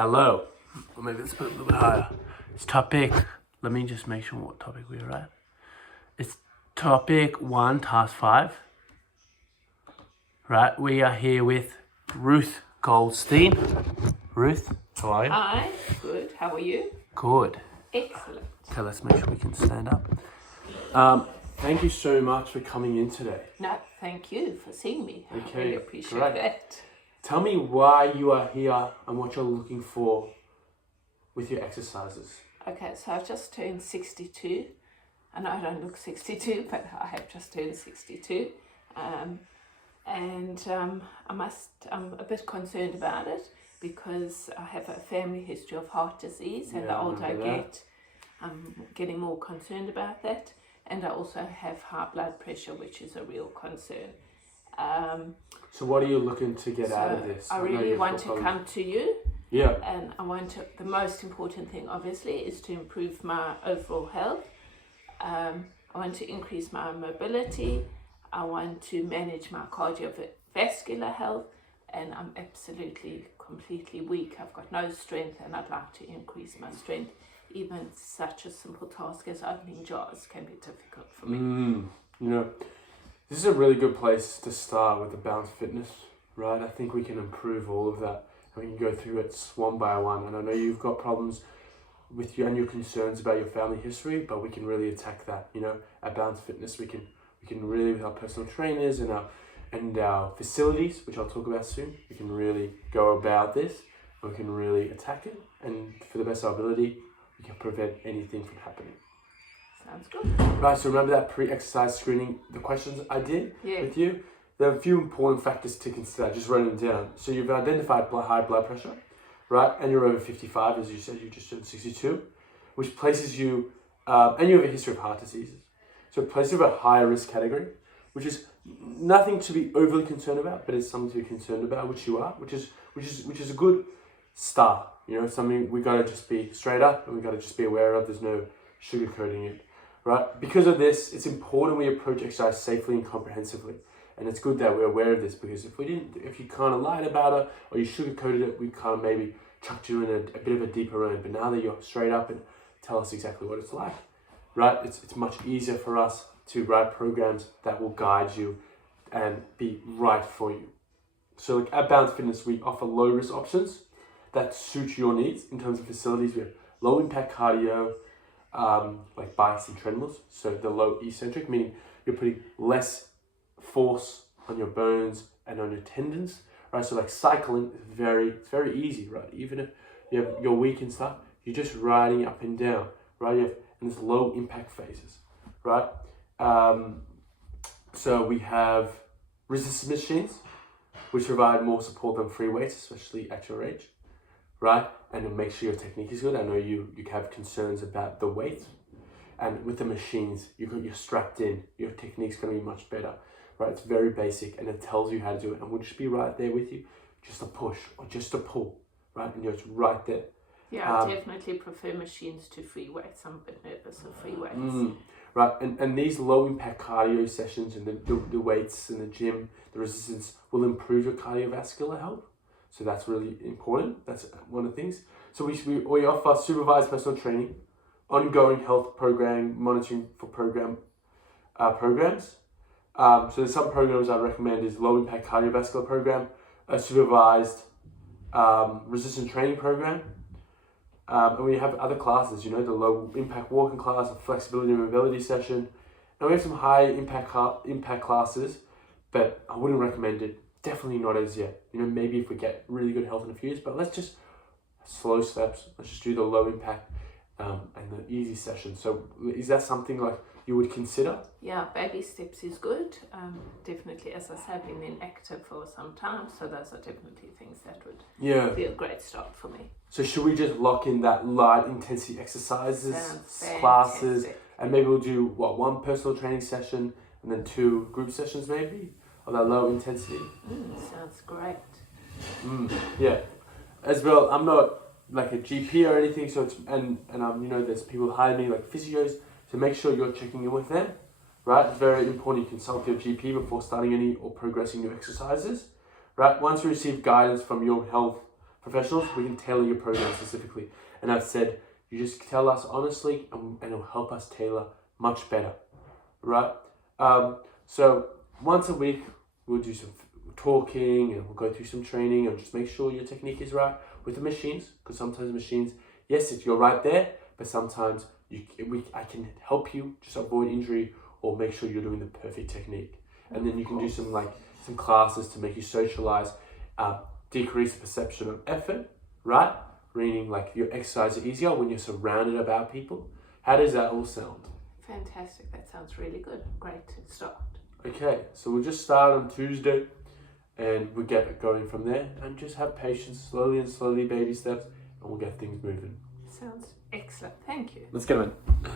Hello. Or maybe let's put it a little bit higher. It's topic. Let me just make sure what topic we are at. It's topic 1, task 5. Right, we are here with Ruth Goldstein. Ruth, how are you? Hi, good. How are you? Good. Excellent. Okay, let's make sure we can stand up. Thank you so much for coming in today. No, thank you for seeing me. I Okay, really appreciate great. that. Tell me why you are here and what you're looking for with your exercises. Okay, so I've just turned 62. I know I don't look 62, but I have just turned 62. I'm a bit concerned about it because I have a family history of heart disease, and the older I get, I'm getting more concerned about that. And I also have high blood pressure, which is a real concern. So what are you looking to get out of this? I really want to come to you. Yeah. And the most important thing obviously is to improve my overall health. I want to increase my mobility. I want to manage my cardiovascular health, and I'm absolutely, completely weak. I've got no strength, and I'd like to increase my strength. Even such a simple task as opening jars can be difficult for me. This is a really good place to start with the Balance Fitness, right? I think we can improve all of that. We can go through it one by one. And I know you've got problems with you and your concerns about your family history, but we can really attack that. At Balance Fitness, we can really, with our personal trainers and our facilities, which I'll talk about soon, we can really go about this. We can really attack it, and for the best of our ability, we can prevent anything from happening. Sounds good. Right, so remember that pre-exercise screening, the questions I did with you? There are a few important factors to consider, just write them down. So you've identified high blood pressure, right? And you're over 55, as you said, you just turned 62, which places you, and you have a history of heart diseases. So it places you in a higher risk category, which is nothing to be overly concerned about, but it's something to be concerned about, which you are, which is a good start. Something we gotta just be straight up, and we gotta just be aware of. There's no sugarcoating it. Right? Because of this, it's important we approach exercise safely and comprehensively. And it's good that we're aware of this, because if you kind of lied about it or you sugarcoated it, we kind of maybe chucked you in a bit of a deeper end. But now that you're straight up and tell us exactly what it's like, right? It's much easier for us to write programs that will guide you and be right for you. So at Balance Fitness, we offer low risk options that suit your needs in terms of facilities. We have low impact cardio, like bikes and treadmills, so the low eccentric, meaning you're putting less force on your bones and on your tendons, right? So like cycling is it's very easy, right? Even if you're weak and stuff, you're just riding up and down, right? And there's low impact phases, right? So we have resistance machines, which provide more support than free weights, especially at your age, right? And to make sure your technique is good. I know you have concerns about the weight, and with the machines, you're strapped in. Your technique's going to be much better, right? It's very basic, and it tells you how to do it, and we'll just be right there with you, just a push or just a pull, right? And you're just right there. Yeah, I definitely prefer machines to free weights. I'm a bit nervous of free weights. Right, and these low impact cardio sessions and the weights in the gym, the resistance will improve your cardiovascular health. So that's really important. That's one of the things. So we offer supervised personal training, ongoing health program monitoring for programs. So there's some programs I recommend is low impact cardiovascular program, a supervised resistance training program, and we have other classes. The low impact walking class, a flexibility and mobility session, and we have some high impact classes, but I wouldn't recommend it. Definitely not as yet. Maybe if we get really good health in a few years, but let's just slow steps. Let's just do the low impact and the easy session. So is that something like you would consider? Yeah, baby steps is good. Definitely, as I said, I've been inactive for some time, so those are definitely things that would be a great start for me. So should we just lock in that light intensity exercises, classes, and maybe we'll do one personal training session and then 2 group sessions maybe? Of that low intensity. Sounds great. Yeah. As well, I'm not like a GP or anything, so it's and there's people hire me like physios, so make sure you're checking in with them, right? It's very important you consult your GP before starting any or progressing your exercises, right? Once you receive guidance from your health professionals, we can tailor your program specifically. And I've said, you just tell us honestly, and it'll help us tailor much better, right? So once a week, we'll do some talking and we'll go through some training and just make sure your technique is right with the machines, because sometimes machines, yes, if you're right there, but sometimes I can help you just avoid injury or make sure you're doing the perfect technique. And then you can do some classes to make you socialize, decrease the perception of effort, right? Meaning like your exercise is easier when you're surrounded about people. How does that all sound? Fantastic. That sounds really good. Great to start. Okay, so we'll just start on Tuesday and we'll get it going from there, and just have patience, slowly, baby steps, and we'll get things moving. Sounds excellent. Thank you. Let's get them in.